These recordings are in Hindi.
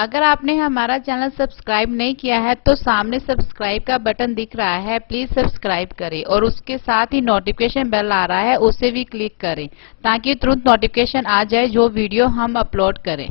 अगर आपने हमारा चैनल सब्सक्राइब नहीं किया है तो सामने सब्सक्राइब का बटन दिख रहा है, प्लीज सब्सक्राइब करें और उसके साथ ही नोटिफिकेशन बेल आ रहा है उसे भी क्लिक करें ताकि तुरंत नोटिफिकेशन आ जाए जो वीडियो हम अपलोड करें।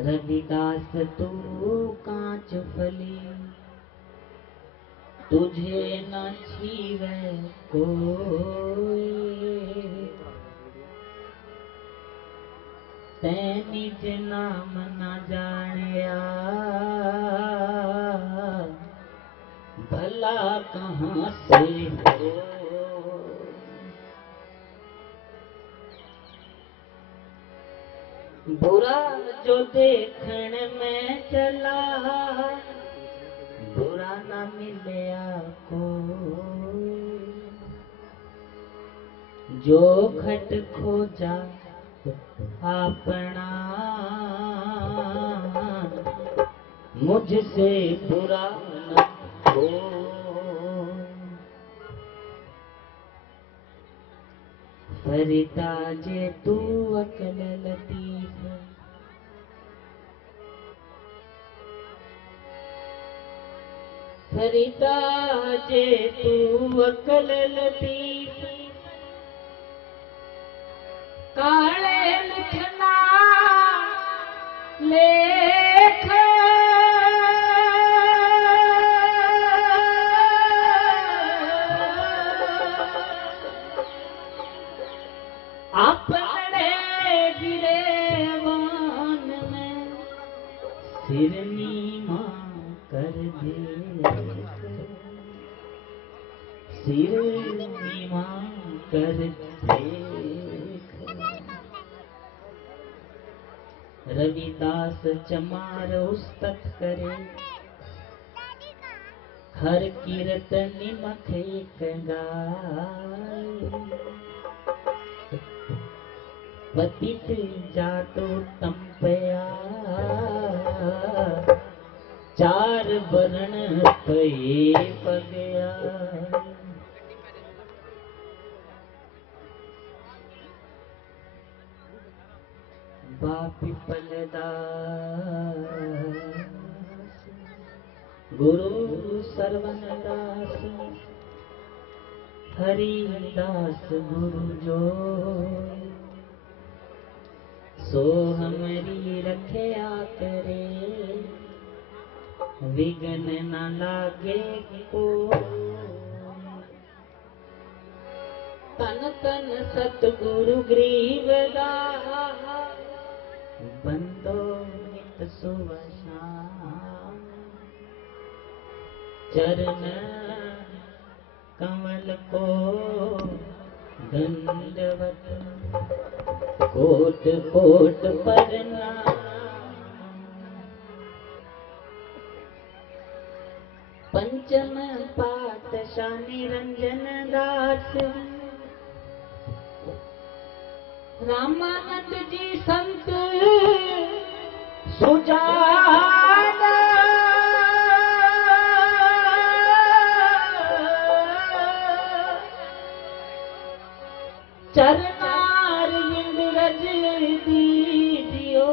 रविदास तू कांच फली, तुझे न छीवे कोई, तैं निज नाम न जानिया, भला कहाँ से हो। बुरा जो देखण में चला, बुरा न मिलया कोई, जो खट खोजा अपना, मुझसे बुरा न हो। फरीदा जे तू अकल लतीफ, फरीदा जे तू अकल लतीफ, काले लिखना लेख, अपने गिरेवान में सिर नीमा कर दे, सिर नीमा कर दे। रविदास चमार उस्तत करे, हर कीरत निमख एक गाय, पतित जातो तंपया, चार वरण पे पगया। बापी पलदास गुरु सरवन दास, हरिदास गुरु जो, सो हमारी रखया करे, विघ्न न लागे को। तन तन सतगुरु ग्रीवदास, बंदो नित सुवशान, चरण कमल को दंडवत, कोट कोट प्रणाम। पंचम पातशाह निरंजन दास, रामानंद जी संत सुजान, चरनार विंद रज दीजियो,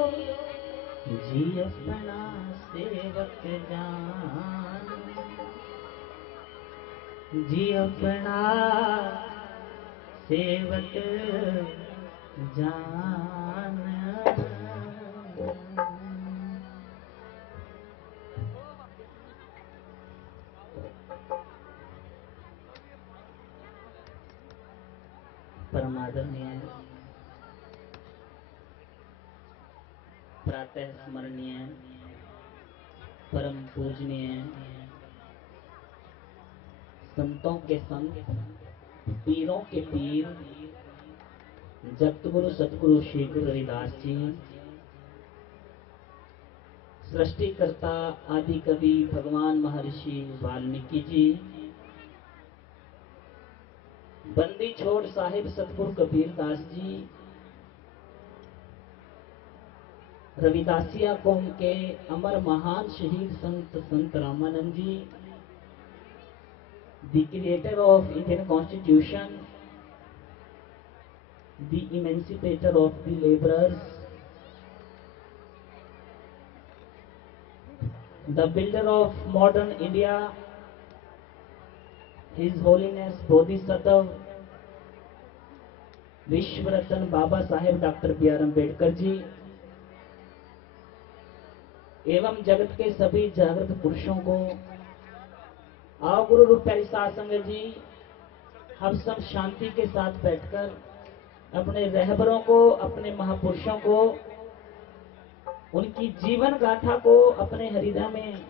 जी अपना सेवक जान, जी अपना सेवक जान। परमादरणीय, प्रातः स्मरणीय, परम पूजनीय, संतों के संत, पीरों के पीर, जगत गुरु सतगुरु श्री गुरु रविदास जी, सृष्टिकर्ता आदि कवि भगवान महर्षि वाल्मीकि जी, बंदी छोड़ साहिब सतगुरु कबीरदास जी, रविदासिया कौम के अमर महान शहीद संत रामानंद जी, the creator of Indian Constitution, the emancipator of the laborers, the builder of modern India, His Holiness Bodhisattva विश्व रत्न बाबा साहेब डॉक्टर B.R. अम्बेडकर जी एवं जगत के सभी जागृत पुरुषों को, आओ गुरु रूप प्यारी साध संगत जी, हम सब शांति के साथ बैठकर अपने रहबरों को, अपने महापुरुषों को, उनकी जीवन गाथा को अपने हृदय में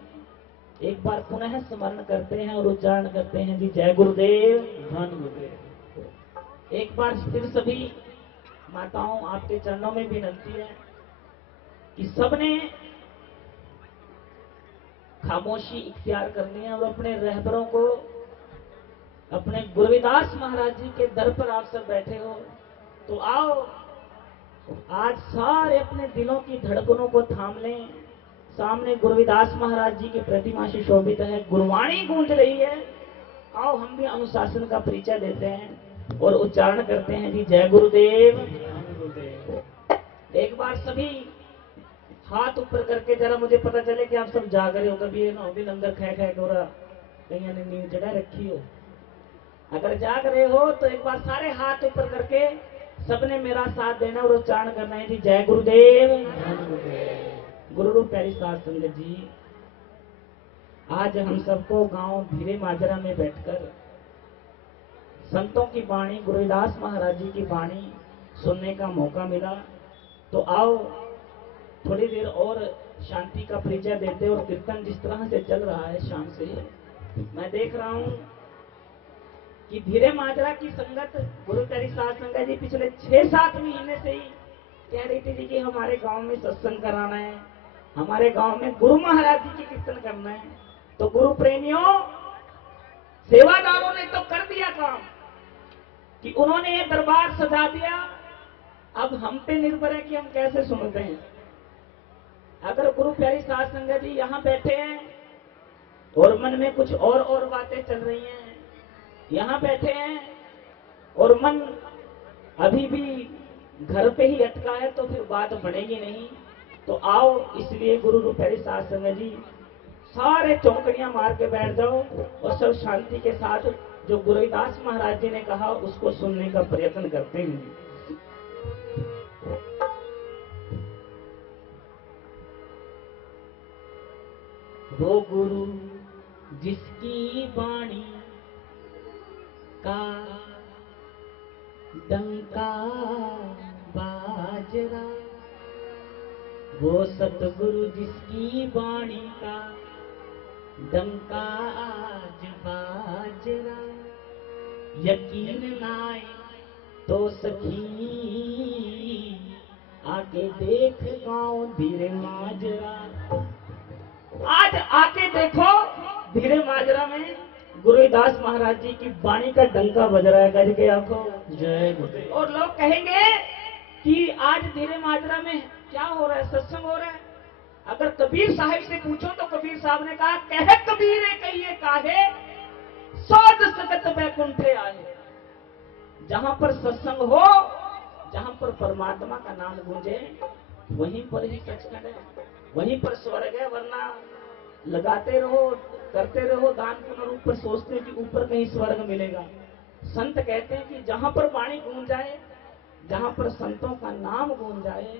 एक बार पुनः स्मरण करते हैं और उच्चारण करते हैं जी, जय गुरुदेव, धन गुरुदेव। एक बार फिर सभी माताओं आपके चरणों में विनती है कि सबने खामोशी इख्तियार करनी है और अपने रहबरों को, अपने गुरुविदास महाराज जी के दर पर आप सब बैठे हो तो आओ आज सारे अपने दिलों की धड़कनों को थाम लें। सामने गुरुविदास महाराज जी की प्रतिमा से शोभित है, गुरुवाणी गूंज रही है। आओ हम भी अनुशासन का परिचय देते हैं और उच्चारण करते हैं जी, जय गुरुदेव। एक बार सभी हाथ ऊपर करके जरा मुझे पता चले कि आप सब जाग रहे हो। कभी ये ना हो भी लंगर खै खै हो रहा, कहीं ने नींद चढ़ा रखी हो। अगर जाग रहे हो तो एक बार सारे हाथ ऊपर करके सबने मेरा साथ देना और उच्चारण करना है जी, जय गुरुदेव। गुरु रूप प्यारी साध संगत जी, आज हम सबको गांव धीरे माजरा में बैठकर संतों की वाणी, गुरुदास महाराज जी की वाणी सुनने का मौका मिला। तो आओ थोड़ी देर और शांति का परिचय देते, और कीर्तन जिस तरह से चल रहा है शाम से मैं देख रहा हूं कि धीरे माजरा की संगत गुरु प्यारी साध संगत जी पिछले 6-7 महीने से ही कह रही थी जी कि हमारे गांव में सत्संग कराना है, हमारे गांव में गुरु महाराज जी की कीर्तन करना है। तो गुरु प्रेमियों, सेवादारों ने तो कर दिया काम कि उन्होंने ये दरबार सजा दिया। अब हम पे निर्भर है कि हम कैसे सुनते हैं। अगर गुरु प्यारी साध संगत जी यहाँ बैठे हैं और मन में कुछ और बातें चल रही हैं, यहाँ बैठे हैं और मन अभी भी घर पे ही अटका है, तो फिर बात बढ़ेगी नहीं। तो आओ, इसलिए गुरु रूप प्यारी साध संगत जी सारे चौकड़ियां मार के बैठ जाओ और सब शांति के साथ जो गुरुदास महाराज जी ने कहा उसको सुनने का प्रयत्न करते हैं। वो गुरु जिसकी वाणी का डंका बाजरा, वो सतगुरु जिसकी वाणी का डंका आज बाजरा। यकीन नाए तो सखी आके देख गाँव धीरे माजरा। आज आके देखो धीरे माजरा में गुरुदास महाराज जी की वाणी का डंका बज रहा है। करके आपको जय गुरुदेव। और लोग कहेंगे कि आज धीरे माजरा में क्या हो रहा है, सत्संग हो रहा है। अगर कबीर साहिब से पूछो तो कबीर साहब ने कहा, कहे कबीर कहिए काहे, साध सगत बैकुंठे आए। जहां पर सत्संग हो, जहां पर परमात्मा का नाम गूंजे, वहीं पर ही सचखंड है, वहीं पर स्वर्ग है। वरना लगाते रहो, करते रहो दान पुण्य, ऊपर सोचते हैं कि ऊपर कहीं स्वर्ग मिलेगा। संत कहते हैं कि जहां पर वाणी गूंज जाए, जहां पर संतों का नाम गूंज जाए,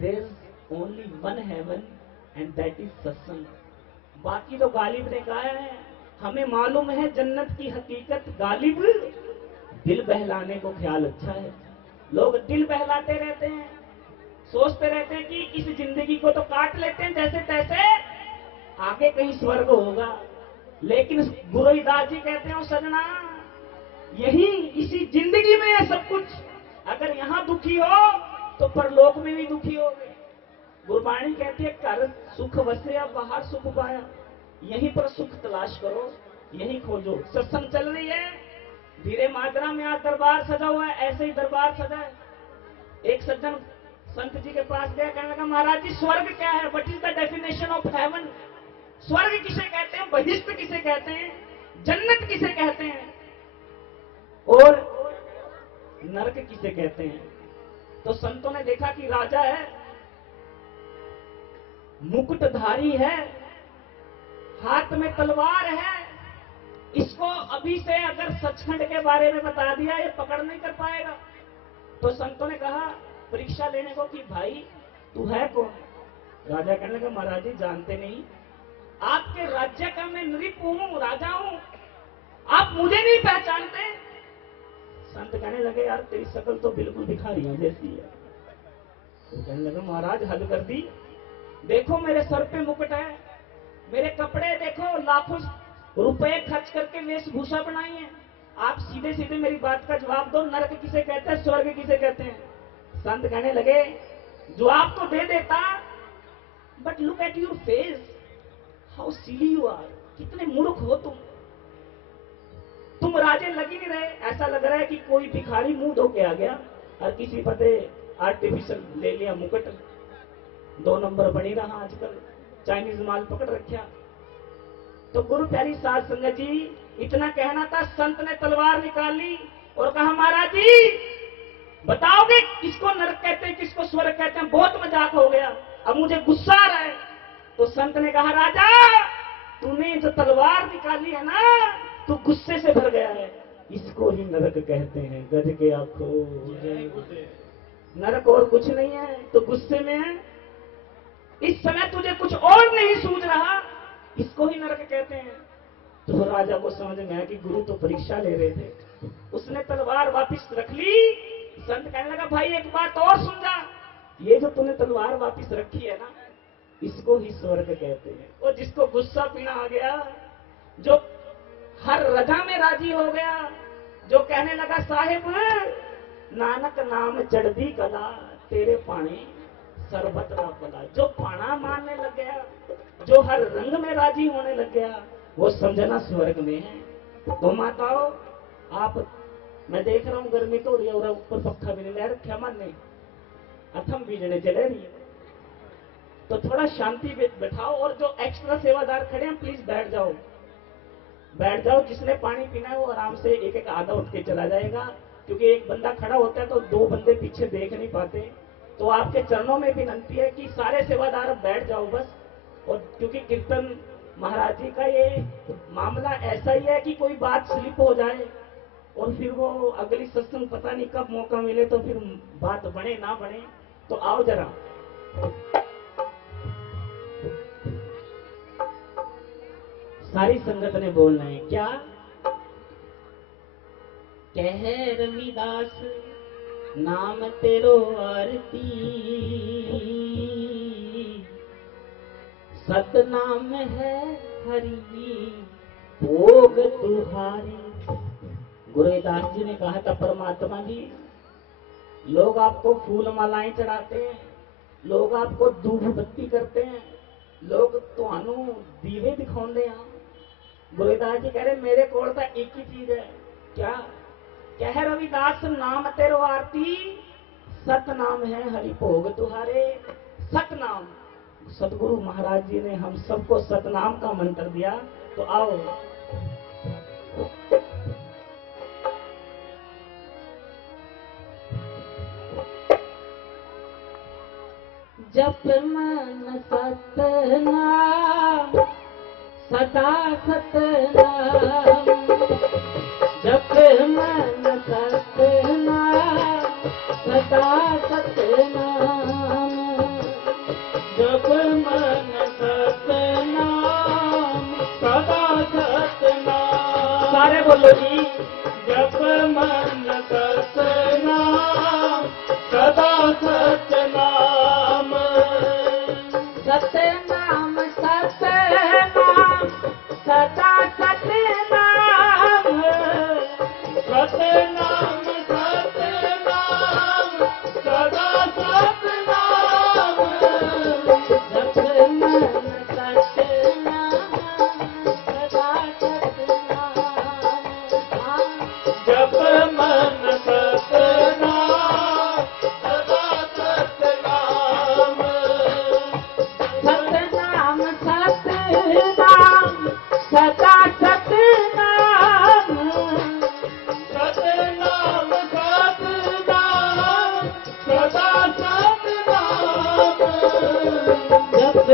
there only one heaven and that is satsang. बाकी तो गालिब ने कहा है, हमें मालूम है जन्नत की हकीकत गालिब, दिल बहलाने को ख्याल अच्छा है। लोग दिल बहलाते रहते हैं, सोचते रहते हैं कि इस जिंदगी को तो काट लेते हैं जैसे तैसे, आगे कहीं स्वर्ग होगा। लेकिन गुरुदास जी कहते हैं, सजना यही इसी जिंदगी में है सब कुछ। अगर यहाँ दुखी हो तो परलोक में भी दुखी होगे। गुरबाणी कहती है कर सुख वसया बाहर सुख पाया, यहीं पर सुख तलाश करो, यहीं खोजो। सत्संग चल रही है, धीरे मात्रा में आज दरबार सजा हुआ है, ऐसे ही दरबार सजा है। एक सज्जन संत जी के पास गया, कहने लगा महाराज जी स्वर्ग क्या है, what is the definition of haven? स्वर्ग किसे कहते हैं, बहिष्ठ किसे कहते हैं, जन्नत किसे कहते हैं और नरक किसे कहते हैं? तो संतों ने देखा कि राजा है, मुकुटधारी है, हाथ में तलवार है, इसको अभी से अगर सचखंड के बारे में बता दिया ये पकड़ नहीं कर पाएगा। तो संतों ने कहा परीक्षा लेने को कि भाई तू है कौन? राजा कहने लगा महाराज जी जानते नहीं, आपके राज्य का मैं नृप हूं, राजा हूं, आप मुझे नहीं पहचानते? संत कहने लगे यार तेरी शक्ल तो बिल्कुल भिखारियों जैसी है। तो कहने लगे महाराज हद कर दी, देखो मेरे सर पे मुकुट है, मेरे कपड़े देखो, लाखों रुपए खर्च करके वेशभूषा बनाई है, आप सीधे सीधे मेरी बात का जवाब दो, नरक किसे कहते हैं, स्वर्ग किसे कहते हैं? संत कहने लगे जवाब तो दे देता, but look at your face, how silly you are, कितने मूर्ख हो तुम राजे लग ही नहीं रहे, ऐसा लग रहा है कि कोई भिखारी मुंह धो के आ गया और किसी पते आर्टिफिशियल ले लिया मुकुट, 2 नंबर बनी रहा, आजकल चाइनीज माल पकड़ रखा। तो गुरु प्यारी साध संगत जी इतना कहना था, संत ने तलवार निकाल ली और कहा महाराज जी बताओगे किसको नरक कहते हैं, किसको स्वर्ग कहते हैं? बहुत मजाक हो गया, अब मुझे गुस्सा आ रहा है। तो संत ने कहा राजा तूने जो तलवार निकाली है ना, तू गुस्से से भर गया है, इसको ही नरक कहते हैं। गज के आंखों नरक और कुछ नहीं है, तो गुस्से में है, इस समय तुझे कुछ और नहीं सूझ रहा, इसको ही नरक कहते हैं। तो राजा को समझ में आया कि गुरु तो परीक्षा ले रहे थे, उसने तलवार वापस रख ली। संत कहने लगा भाई एक बात और सुन जा, ये जो तूने तलवार वापस रखी है ना, इसको ही स्वर्ग कहते हैं। और जिसको गुस्सा पीना आ गया, जो हर रजा में राजी हो गया, जो कहने लगा साहिब नानक नाम चढ़दी कला, तेरे पानी सरबत ना पला, जो पाना मानने लग गया, जो हर रंग में राजी होने लग गया, वो समझना स्वर्ग में है। तो माताओं आप, मैं देख रहा हूं गर्मी तो हो रही है और ऊपर पक्का भी नहीं ले रखा, मन नहीं अथम बीजने चले रही है, तो थोड़ा शांति बैठाओ। और जो एक्स्ट्रा सेवादार खड़े हैं प्लीज बैठ जाओ, बैठ जाओ। जिसने पानी पीना है वो आराम से एक एक आधा उठ के चला जाएगा, क्योंकि एक बंदा खड़ा होता है तो 2 बंदे पीछे देख नहीं पाते। तो आपके चरणों में विनंती है कि सारे सेवादार बैठ जाओ बस। और क्योंकि कीर्तन महाराज जी का ये मामला ऐसा ही है कि कोई बात स्लिप हो जाए और फिर वो अगली सत्संग पता नहीं कब मौका मिले, तो फिर बात बने ना बने। तो आओ जरा, सारी संगत ने बोलना है। क्या कह रविदास नाम तेरो आरती, सतनाम है हरि भोग तुहारी। गुरुदास जी ने कहा था परमात्मा जी, लोग आपको फूल मालाएं चढ़ाते हैं, लोग आपको धूप बत्ती करते हैं, लोग तुहानू दीवे दिखाते हैं। गुरुदास जी कह रहे मेरे कोल तो एक ही चीज है। क्या कह रविदास नाम तेरो आरती, सतनाम है हरि भोग तुहारे। सतनाम, सतगुरु महाराज जी ने हम सबको सतनाम का मंत्र दिया। तो आओ जप मन सतनाम सदा सतनाम, जप मन सतनाम सदा सतनाम, जप मन सतनाम सदा सतनाम। सारे बोलो जी, जप मन सतनाम सदा सतनाम, सतनाम सतनाम सदा सतनाम, सतनाम सतनाम सदा सतनाम,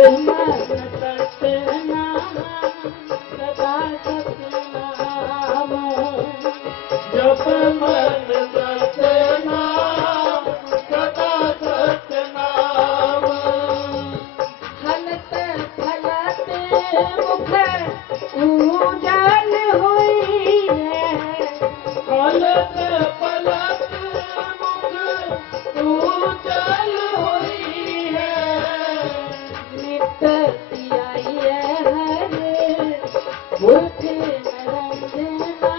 मन सतनाम सदा सतनाम, जप मन सतनाम सदा सतनाम। हलत फलत मुख उजल हुई है, हलत फलत मुख उजल हुई है, नित आई हरे मुख नरंजना,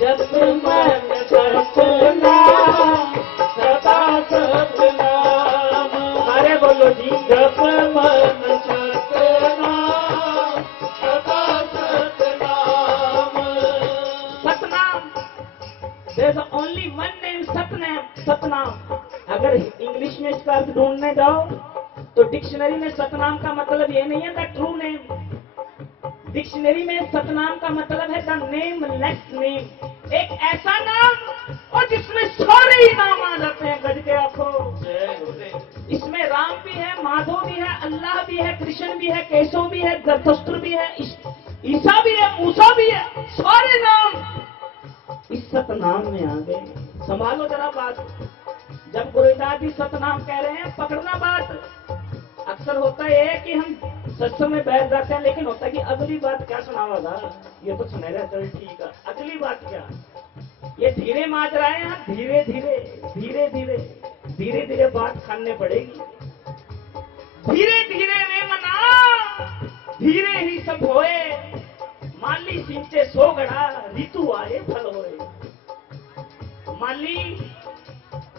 जप मन सतनाम सदा सतनाम। अरे बोलो जी, जप मन सतनाम सदा Satnam. Satnam, there is only one name, Satnam, Satnam. अगर इंग्लिश में इसका अर्थ ढूंढने जाओ तो डिक्शनरी में सतनाम का मतलब ये नहीं है द ट्रू नेम। डिक्शनरी में सतनाम का मतलब है द नेम लेस नेम, एक ऐसा नाम और जिसमें सारे ही नाम आ जाते हैं। गज के आंखों, इसमें राम भी है, माधव भी है, अल्लाह भी है, कृष्ण भी है, केशव भी है, जरथुस्त्र भी है, ईसा भी है, मूसा भी है, सारे नाम इस सतनाम में आ गए। संभालो जरा बात, जब गुरुदास जी सतनाम कह रहे हैं पकड़ना बात। अक्सर होता है कि हम सत्संग में बैठ जाते हैं, लेकिन होता है कि अगली बात क्या सुनावागा, ये तो सुनेगा, चल ठीक है, अगली बात क्या। ये धीरे माज रहा है, यहाँ धीरे धीरे धीरे धीरे धीरे धीरे बात खाने पड़ेगी। धीरे धीरे वे मना धीरे ही सब होए, माली सिंचे सो गड़ा ऋतु आए फल होए। माली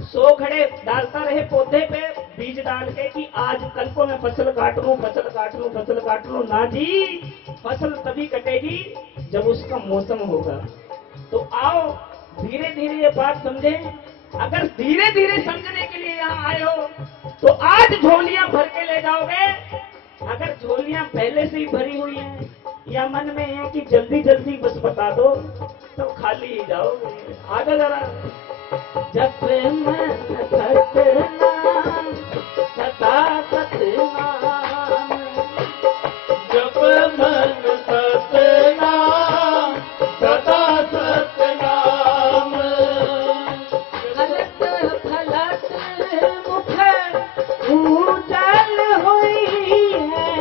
100 घड़े डालता रहे पौधे पे बीज डाल के कि आज कल को मैं फसल काट लूं, फसल काट लूं, फसल काट लूं। ना जी, फसल तभी कटेगी जब उसका मौसम होगा। तो आओ धीरे धीरे ये बात समझे। अगर धीरे धीरे समझने के लिए यहाँ आए हो तो आज झोलियां भर के ले जाओगे। अगर झोलियां पहले से ही भरी हुई हैं या मन में है कि जल्दी जल्दी बस बता दो, तो खाली ही जाओगे। आगे जरा, जप मन सतनाम सदा सतनाम, जप मन सतनाम सदा सतनाम। हलत फलत मुख उजल हुई है,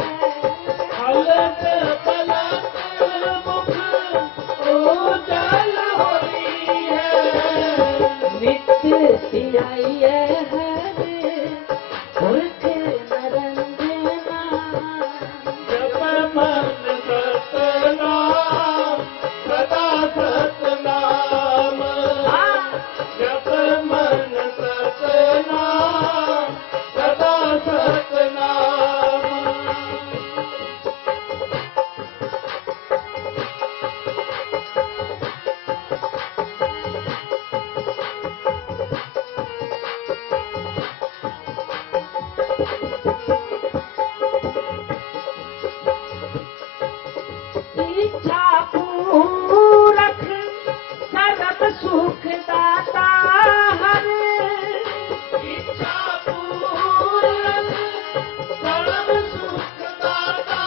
हलत फलत मुख उजल हुई है, नित्य आई हरे मुख नरंजना, जप मन सतनाम सदा सतनाम, जप मन सतनाम सदा सतनाम। इच्छा पूरक सर्व सुख दाता हरे, इच्छा पूरक सर्व सुख दाता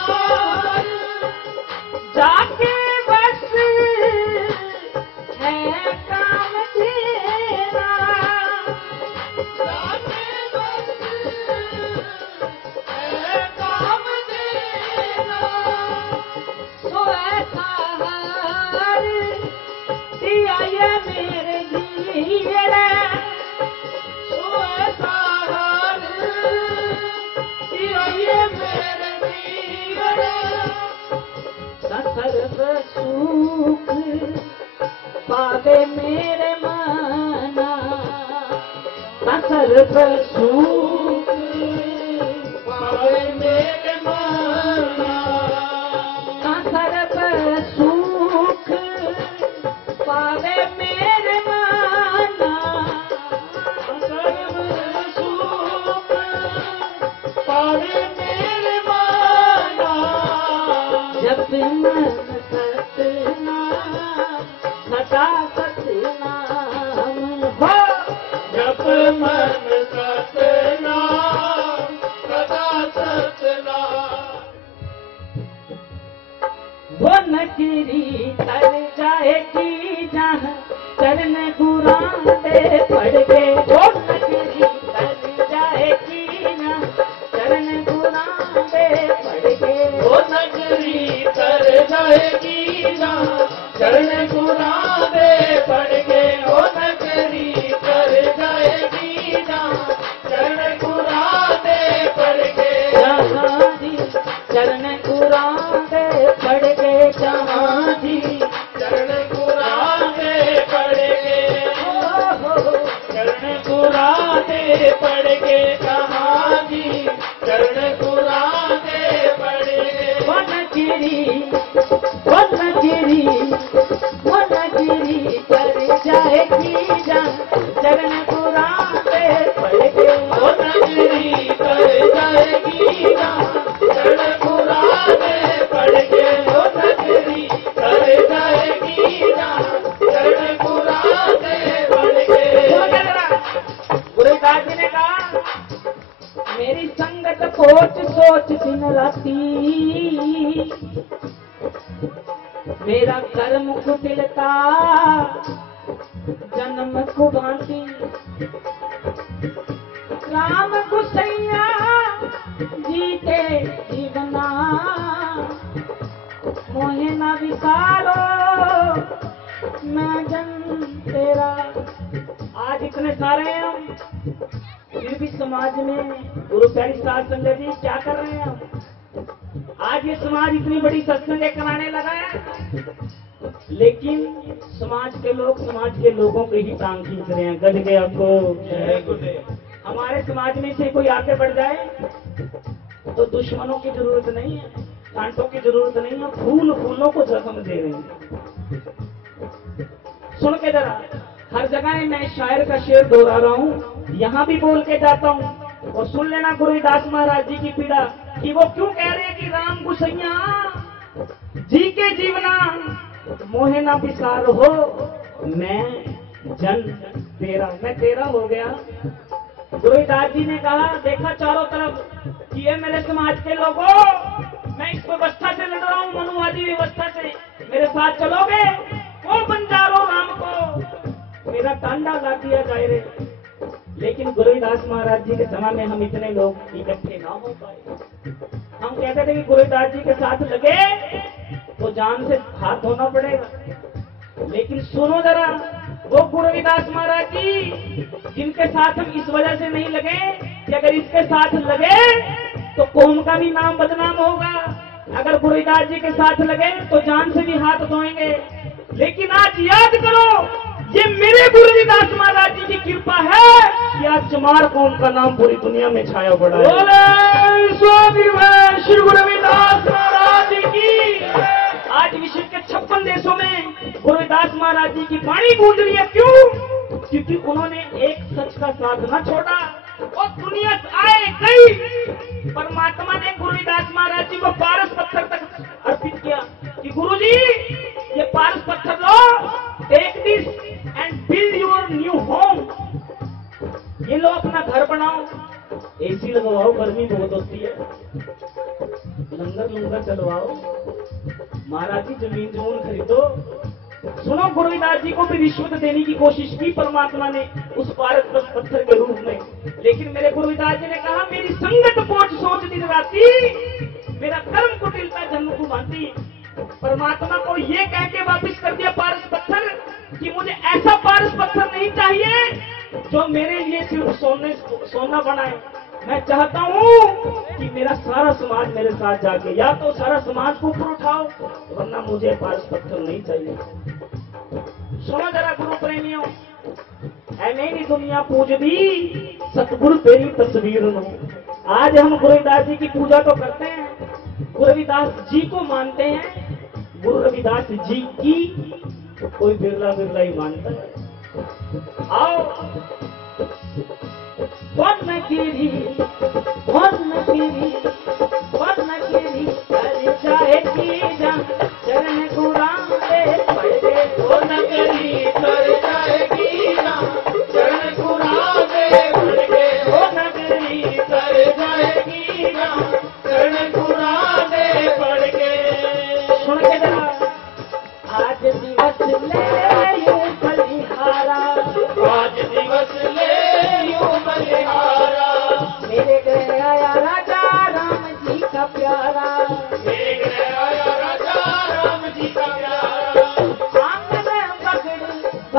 हरे, जाके बस है काम तेरा, जाके बस है काम तेरा। सो ऐसा हार दिया ये मेरे जीरे, सो ऐसा हार दिया ये मेरे जीरे, सर्व सुख पावे मेरे माना, सर्व सुख पावे मेरे माना, सर्व सुख पावे मेरे माना, सर्व सुख पावे मेरे माना, जप मन सतनाम सदा सतनाम हो, जप मन सतनाम सदा सतनाम। नगरी तर जाएगी जहाँ चरण गुराते पड़ के। वो नगरी तर जाएगी जहाँ चरण गुराते पड़ के। वो नगरी तर जाएगी जहाँ चरण गुराते पड़ के। वो नगरी तर जाएगी जहाँ चरण गुराते पड़ के। जहाँ जी चरण गुराते पड़ के। जहाँ जी चरण गुराते पड़ के। चरण गुराते पड़ के। जहाँ जी चरण गुराते पड़ के। वनगिरी कर जाएगी जहाँ चरण गुराते पड़ के। वो नगरी तर जाएगी जहाँ चरण गुराते पड़ के। वो नगरी तर जाएगी जहाँ चरण गुराते पड़ के। गुरुदास जी ने कहा मेरी संगत सोच सोच दिन राती मेरा कर्म कुटिलता जन्म को भांति। राम गुसैया जीते जीवना मोहे न विसारो मैं जन तेरा। आज इतने सारे हैं हम, फिर भी समाज में गुरु प्यारी साध संगत जी क्या कर रहे हैं हम? आज ये समाज इतनी बड़ी सत्संग कराने लगा है, लेकिन समाज के लोगों को ही टांग खींच रहे हैं। गज गया को जय गुरुदेव। हमारे समाज में से कोई आगे बढ़ जाए तो दुश्मनों की जरूरत नहीं है, कांटों की जरूरत नहीं है, फूलों को जख्म दे रहे हैं। सुन के जरा, हर जगह मैं शायर का शेर दोहरा रहा हूँ, यहाँ भी बोल के जाता हूँ। और सुन लेना गुरुदास महाराज जी की पीड़ा कि वो क्यों कह रहे हैं कि राम गुसैया जी के जीवना मोहे ना विसार हो मैं जन तेरा। मैं तेरा हो गया। गुरुदास जी ने कहा देखा चारों तरफ कि ये मेरे समाज के लोगों, मैं इस व्यवस्था से लड़ रहा हूँ, मनुवादी व्यवस्था से। मेरे साथ चलोगे वो बंजारो राम को मेरा टांडा ला दिया जाए रे। लेकिन गुरुदास महाराज जी के समय में हम इतने लोग इकट्ठे ना हो पाए। हम कहते थे कि गुरुदास जी के साथ लगे तो जान से हाथ धोना पड़ेगा। लेकिन सुनो जरा, वो गुरुदास महाराज जी जिनके साथ हम इस वजह से नहीं लगे कि अगर इसके साथ लगे तो कौम का भी नाम बदनाम होगा। अगर गुरुदास जी के साथ लगे तो जान से भी हाथ धोएंगे। लेकिन आज याद करो, ये मेरे गुरुदास महाराज जी की कृपा है कि आज चमार कौम का नाम पूरी दुनिया में छाया पड़ा है। श्री गुरुदास महाराज जी की आज विश्व के 56 देशों में गुरुदास महाराज जी की वाणी गूंज रही है। क्यों? क्योंकि उन्होंने एक सच का साथ न छोड़ा और दुनिया आए गई। परमात्मा ने गुरुदास महाराज जी को पारस पत्थर तक अर्पित किया कि गुरुजी ये पारस पत्थर लो, take this and build your new home. ये लो अपना घर बनाओ, एसी लगवाओ, गर्मी बहुत होती है, लंगर चलवाओ, महाराज की जमीन जमून खरीदो। सुनो, गुरुदास जी को भी रिश्वत देने की कोशिश की परमात्मा ने उस पारस पत्थर के रूप में। लेकिन मेरे गुरुदास जी ने कहा मेरी संगत पोच सोच दिन राती, मेरा कर्म कुटिलता जन्म को भांति। परमात्मा को ये कह के वापिस कर दिया पारस पत्थर कि मुझे ऐसा पारस पत्थर नहीं चाहिए जो मेरे लिए सिर्फ सोना बनाए। मैं चाहता हूँ कि मेरा सारा समाज मेरे साथ जाके, या तो सारा समाज को ऊपर उठाओ, वरना मुझे पारस पत्थर नहीं चाहिए। सुनो जरा गुरु प्रेमियों, ऐ मेरी दुनिया पूजदी सतगुरु तेरी तस्वीर नो। आज हम गुरुदास जी की पूजा तो करते हैं, गुरुदास जी को मानते हैं। गुरु रविदास जी की कोई बिरला ही मानता है। आओ वनगिरी कर जाएगी जहाँ चरण गुराते पड़ के। वनगिरी कर जाएगी जहाँ चरण गुराते पड़ के। वनगिरी कर जाएगी जहाँ चरण गुराते पड़ के। सुन के जरा,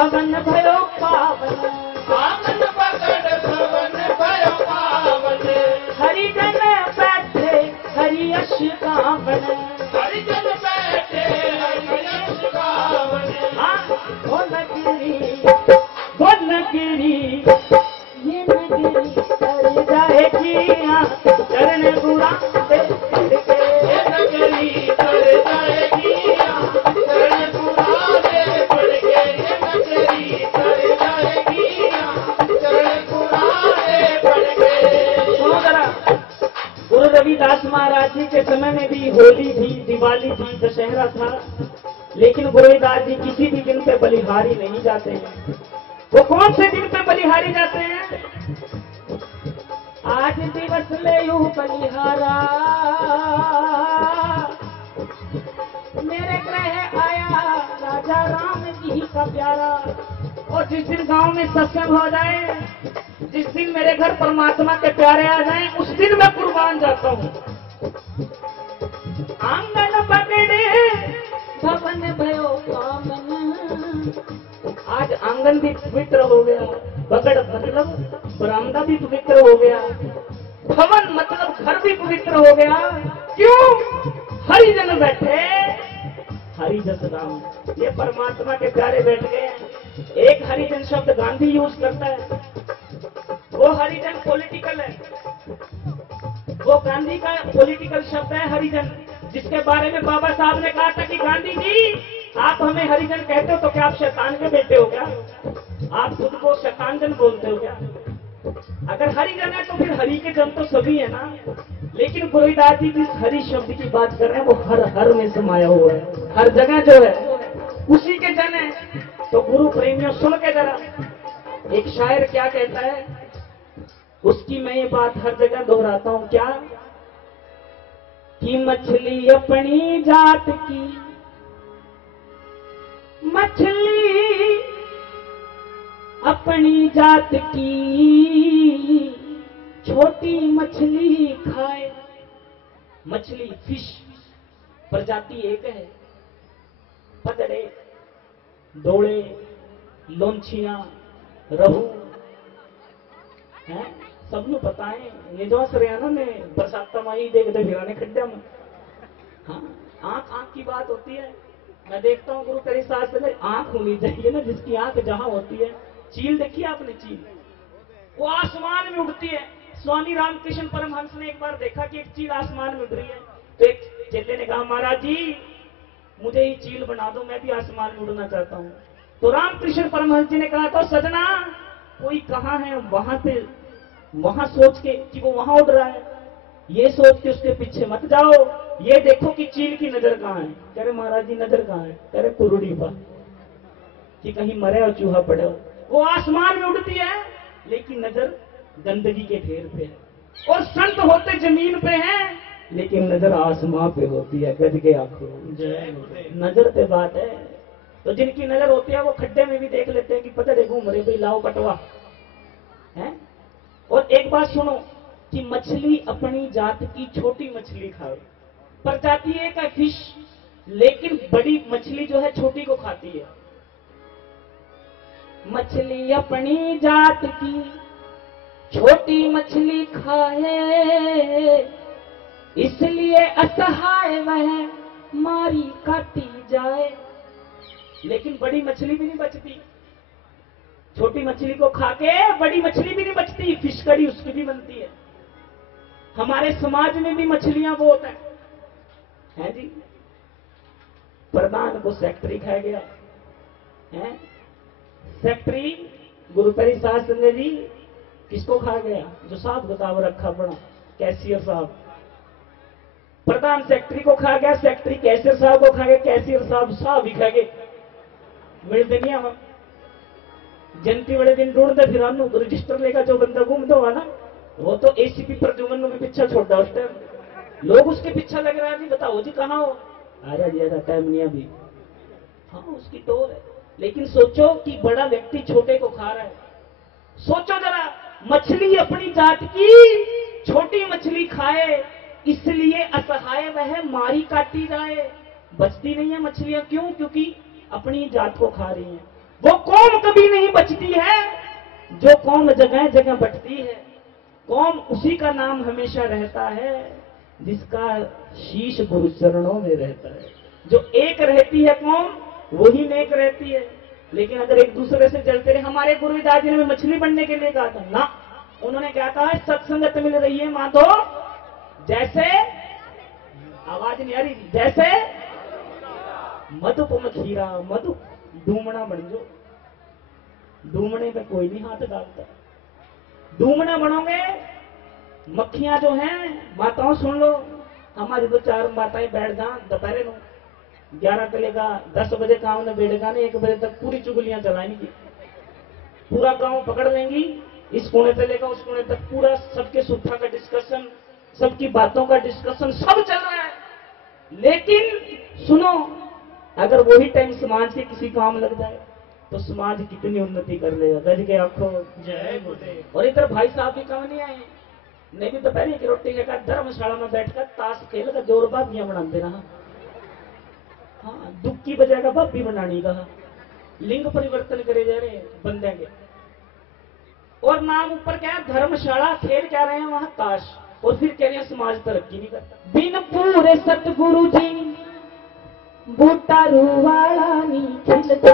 भवन भयो पावन, पावन पकड़ भवन भयो पावन, हरिजन बैठे हरि यश गावन। हरिजन बैठे हरि यश गावन। वो नगरी ये नगरी कर जाएगी चरण गुरा से के। ये नगरी तर जाएगी चरण पुराने पड़ के। ये नगरी तर जाएगी चरण पुराने पड़ के। सुनो जरा, गुरु रविदास महाराज जी के समय में भी होली थी, दिवाली थी, दशहरा था, लेकिन गुरु रविदास जी किसी भी दिन पे बलिहारी नहीं जाते हैं। वो कौन से दिन पे बलिहारी जाते हैं? आज दिवस ले यू बलिहारा, मेरे ग्रह आया राजा राम जी का प्यारा। और जिस दिन गांव में सत्संग हो जाए, जिस दिन मेरे घर परमात्मा के प्यारे आ जाएं, उस दिन मैं कुर्बान जाता हूँ। आंगन पकड़े भवन भयो पावन, आज आंगन भी पवित्र हो गया, बगड़ मतलब बरामदा भी पवित्र हो गया, भवन मतलब घर भी पवित्र हो गया। क्यों? हरिजन बैठे हरि जस राम, ये परमात्मा के प्यारे बैठ गए। एक हरिजन शब्द गांधी यूज करता है, वो हरिजन पॉलिटिकल है, वो गांधी का पॉलिटिकल शब्द है हरिजन, जिसके बारे में बाबा साहब ने कहा था कि गांधी जी आप हमें हरिजन कहते हो तो क्या आप शैतान के बेटे हो क्या? आप खुद को शैतानजन बोलते हो क्या? अगर हरिजन है तो फिर हरि के जन तो सभी है ना। लेकिन गुरु रविदास जी जिस हरि शब्द की बात कर रहे हैं वो हर में समाया हुआ है, हर जगह जो है उसी के जन है। तो गुरु प्रेमियों सुन के जरा, एक शायर क्या कहता है, उसकी मैं ये बात हर जगह दोहराता हूं, क्या कि मछली अपनी जात की, मछली अपनी जात की, छोटी मछली खाए। मछली फिश प्रजाति एक है, पतड़े, डोले, लोंछियां, रहू हैं, सबनों पता है। ये जो हरियाणा में बरसात माई देखते फिराने खड्डा में। हाँ, आंख की बात होती है। मैं देखता हूँ गुरु तेरी शास्त्र में आंख होनी चाहिए ना, जिसकी आंख जहां होती है। चील देखी आपने? चील वो आसमान में उड़ती है। स्वामी रामकृष्ण परमहंस ने एक बार देखा कि एक चील आसमान में उड़ रही है, तो एक चेले ने कहा महाराज जी मुझे ये चील बना दो, मैं भी आसमान में उड़ना चाहता हूँ। तो रामकृष्ण परमहंस जी ने कहा तो सजना कोई कहाँ है वहां से, वहां सोच के कि वो वहां उड़ रहा है, ये सोच के उसके पीछे मत जाओ, ये देखो कि चील की नजर कहाँ है। कह रहे महाराज जी नजर कहाँ है? कह रहे कुरुड़ी पर, कि कहीं मरे और चूहा पड़े हो। वो आसमान में उड़ती है लेकिन नजर गंदगी के ढेर पे है। और संत होते जमीन पे हैं लेकिन नजर आसमां पे होती है, गज के आंखों। नजर पे बात है। तो जिनकी नजर होती है वो खड्डे में भी देख लेते हैं कि पता देखो मरे भाई लाओ कटवा है। और एक बात सुनो कि मछली अपनी जात की छोटी मछली खाए। प्रजाति एक है फिश, लेकिन बड़ी मछली जो है छोटी को खाती है। मछली अपनी जात की छोटी मछली खाए, इसलिए असहाय वह मारी काटी जाए। लेकिन बड़ी मछली भी नहीं बचती, छोटी मछली को खाके बड़ी मछली भी नहीं बचती, फिश कड़ी उसकी भी बनती है। हमारे समाज में भी मछलियां बहुत है जी। प्रधान को सेक्रेटरी खा गया है। सेक्रेटरी गुरुपरी शास्त्र जी किसको खा गया? जो साहब किताब रखा पड़ा, कैशियर साहब। प्रधान सेक्रेटरी को खा गया, सेक्रेटरी कैशियर साहब को खा गया, कैशियर साहब ही खा गए। मेरे दुनिया में जनती बड़े दिन ढूंढते फिर रजिस्टर लेकर जो बंदा घूमता हुआ ना, वो तो एसीपी प्रद्युमन में भी पीछा छोड़ा उस टाइम। लोग उसके पीछा लग रहा है जी, बताओ जी कहाँ हो? आजा जी आजा, टाइम नहीं अभी। हाँ उसकी टोर है। लेकिन सोचो कि बड़ा व्यक्ति छोटे को खा रहा है। सोचो जरा, मछली अपनी जात की छोटी मछली खाए, इसलिए असहाय वह मारी काटी जाए। बचती नहीं है मछलियां, क्यों? क्योंकि अपनी जात को खा रही हैं। वो कौम कभी नहीं बचती है जो कौम जगह जगह बटती है। कौम उसी का नाम हमेशा रहता है जिसका शीश गुरु चरणों में रहता है। जो एक रहती है कौम वही नेक रहती है। लेकिन अगर एक दूसरे से जलते रहे, हमारे गुरुदास जी ने मछली बनने के लिए कहा था ना, उन्होंने क्या कहा है, सत्संगत मिल रही है माधो जैसे, आवाज नहीं आ रही, जैसे मधुप में खीरा, मधु डूमना बन जो। डूमने में कोई नहीं हाथ डालता। डूमना बनोगे, मक्खियां जो हैं, माताओं सुन लो, हमारी दो चार माताएं बैठ जा दोपहर में 11 चलेगा, 10 बजे काम ने बैठेगा ने 1 बजे तक पूरी चुगलियां चलाएंगी, पूरा गांव पकड़ लेंगी, इस कोने से लेकर उस कोने तक पूरा सबके सुट्ठा का डिस्कशन, सबकी बातों का डिस्कशन सब चल रहा है। लेकिन सुनो, अगर वही टाइम समाज के किसी काम लग जाए तो समाज कितनी उन्नति कर लेगा। गज के आखो जय गुरुदेव। और इधर भाई साहब भी काम नहीं आए, नहीं भी दोपहर की रोटी लेकर धर्मशाला में बैठकर ताश खेल कर जोर बाबियां बनाते रहा। हाँ, दुख की बजाय का बाबी बनानी का लिंग परिवर्तन करे जा रहे बंदे के, और नाम ऊपर क्या है धर्मशाला, खेल क्या रहे हैं वहां ताश, और फिर कह रहे हैं समाज तरक्की नहीं करता। बिन पूरे सतगुरु जी बूटा रूवाला नी खिलता,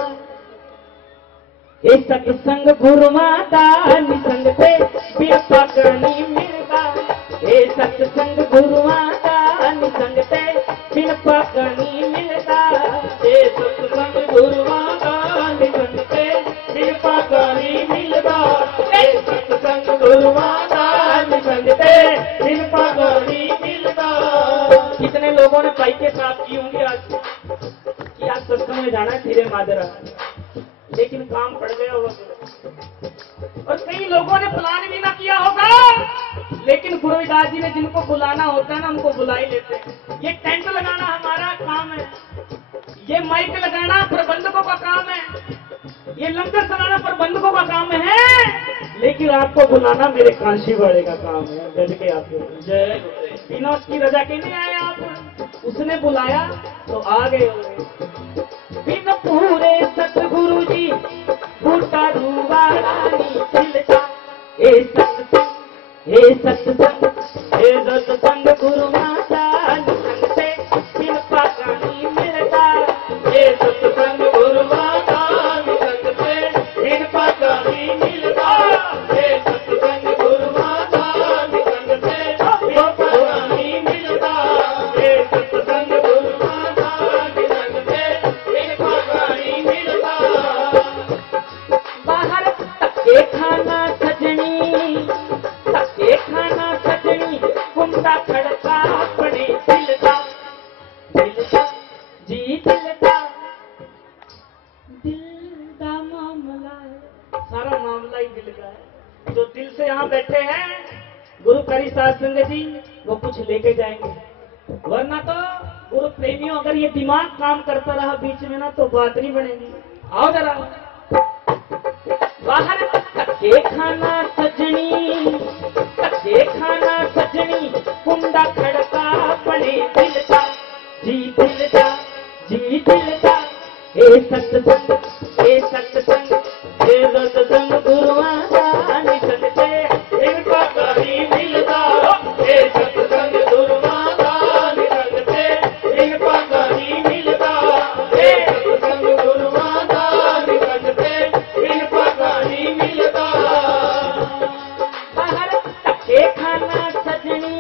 ए सत्संग गुरु माता निसंग पे बिन पकड़ी मिलता, ए सत्संग गुरु माता निसंग पे बिन पकड़ी मिलता, ए सत्संग गुरु माता निसंग पे बिन पकड़ी मिलता, ए सत्संग गुरु माता निसंग पे बिन पकड़ी मिलता। कितने लोगों ने बाइकें साफ की होंगी आज कि आज सत्संग में जाना है धीरे मादरा, लेकिन काम पड़ गया होगा। और कई लोगों ने प्लान भी ना किया होगा, लेकिन गुरुदास जी ने जिनको बुलाना होता है ना उनको बुला ही लेते हैं। ये टेंट लगाना हमारा काम है, ये माइक लगाना प्रबंधकों का काम है, ये लंगर चलाना प्रबंधकों का काम है, लेकिन आपको बुलाना मेरे कांशी वाले का काम है। गज के आपको जय गुरुदेव। बिना उसकी रजा के नहीं आए आप, उसने बुलाया तो आ गए। बिन पूरे सतगुरु जी बूटा रूवाला नी खिलता, ए सत्संग, ए सत्संग, ए सत्संग गुरु माता निसंग से बिन पकड़ी मिलता, ए सत्संग गुरु माता निसंग से बिन पकड़ी मिलता, ए सत्संग गुरु माता निसंग से बिन पकड़ी मिलता, ए सत्संग गुरु माता निसंग से बिन पकड़ी मिलता। बाहर तके खाना सजनी, तके खाना सजनी, कुंडा खड़का अपने दिल का, दिल का जी दिल का, दिल का मामला है, सारा मामला ही दिल का है। जो दिल से यहाँ बैठे हैं गुरु करी साध संगत जी, वो कुछ लेके जाएंगे, वरना तो गुरु प्रेमियों अगर ये दिमाग काम करता रहा बीच में ना तो बात नहीं बनेगी। आओ जरा। बाहर तके खाना सजनी, तके खाना सजनी, कुंडा खड़का अपने दिल का, जी दिल का, जी दिल का, ए सत्संग, ए सत्संग, ए सत्संग गुरु माता निसंग से बिन पकड़ी मिलता, ए सत्संग गुरु माता निसंग से बिन पकड़ी मिलता, ए सत्संग गुरु माता निसंग से बिन पकड़ी मिलता। बाहर तके खाना सजनी,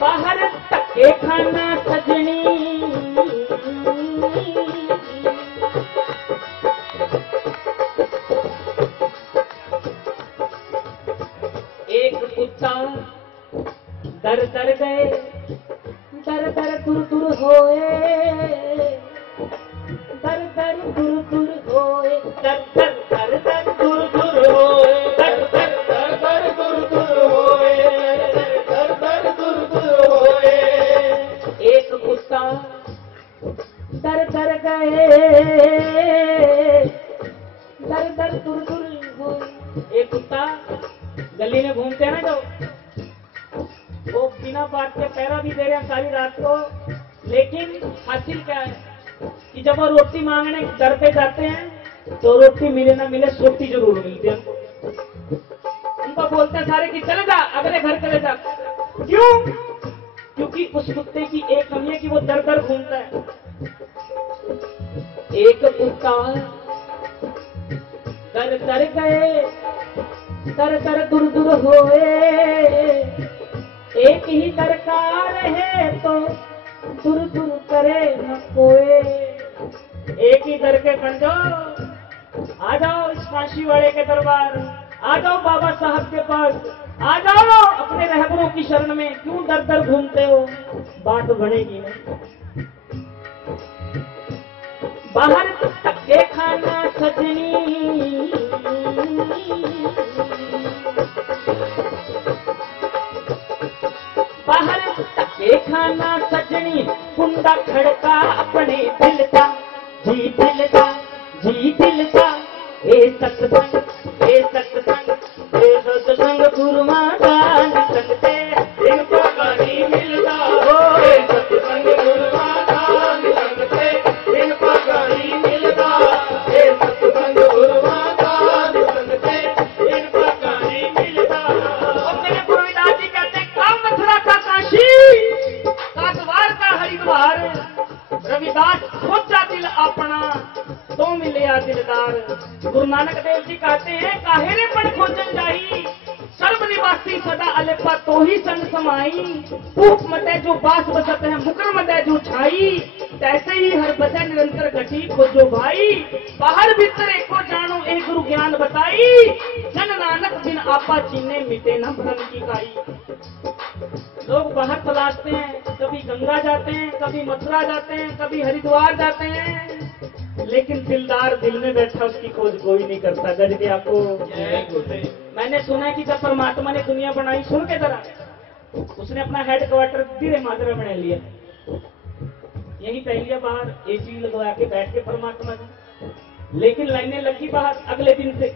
बाहर तके खाना सजनी, एक कुत्ता दर दर गए, दर दर दुर दुर होए, दर दर दुर दुर होए, दर दर दर दर दुर दुर होए, दर दर दर दर दुर दुर होए, दर दर दुर दुर होए। एक कुत्ता दर दर गए, दर दर दुर दुर होए। एक कुत्ता गली में घूमते हैं ना, जो वो बिना बात के पैरा भी दे रहे हैं सारी रात को, लेकिन हासिल क्या है कि जब वो रोटी मांगने दर पे जाते हैं तो रोटी मिले ना मिले सोटी जरूर मिलती है उनको। उनको बोलते हैं सारे कि चले जा, अगले घर चले जा। क्यों? क्योंकि उस कुत्ते की एक कमी है कि वो दर दर घूमता है। एक कुत्ता दर दर गए, दर दर दुर दुर होए, एक ही दरकार है तो दुर दुर करे न कोई। एक ही दर के बन जाओ, आ जाओ इस काशी वाले के दरबार, आ जाओ बाबा साहब के पास, आ जाओ अपने रहबरों की शरण में, क्यों दर दर घूमते हो? बात बनेगी नहीं। बाहर धक्के खाना सजनी, बाहर धक्के खाना सजनी, कुंडा खड़का अपने दिल का, जी दिल का, जी दिल का। ए सत्संग, ए सत्संग, ए सत्संग गुरुमा दान सकते, इनको कहीं मिलता हो। ए सत्संग गुरुमा दान सकते, इनको कहीं मिलता। ए सत्संग गुरुमा दान सकते, इनको कहीं मिलता। और मेरे गुरुदास जी कहते काम मथुरा का काशी, कासवार का हरिद्वार, रविदास सोचा दिल अपना तो मिले दिलदार। गुरु नानक देव जी कहते हैं काहे रे पण खोजन जाई, सर्व निवासी सदा अलेपा तो ही संग समाई। भूख मते जो बास बसत है, मुकर मते जो छाई, तैसे ही हर बजा निरंतर घटी खोजो भाई। बाहर भीतर एको जानो एक गुरु ज्ञान बताई, जन नानक बिन आपा चीने मिटे न भ्रम की काई। लोग बाहर तलाशते हैं, कभी गंगा जाते हैं, कभी मथुरा जाते हैं, कभी हरिद्वार जाते हैं, लेकिन दिलदार दिल में बैठा उसकी खोज कोई नहीं करता। गज के आपको मैंने सुना है कि जब परमात्मा ने दुनिया बनाई, सुन के जरा, उसने अपना हेडक्वार्टर धीरे माजरा बना लिया, यही पहली बार एसी लगवा के बैठ के परमात्मा जी। लेकिन लाइनें लगी बाहर अगले दिन से,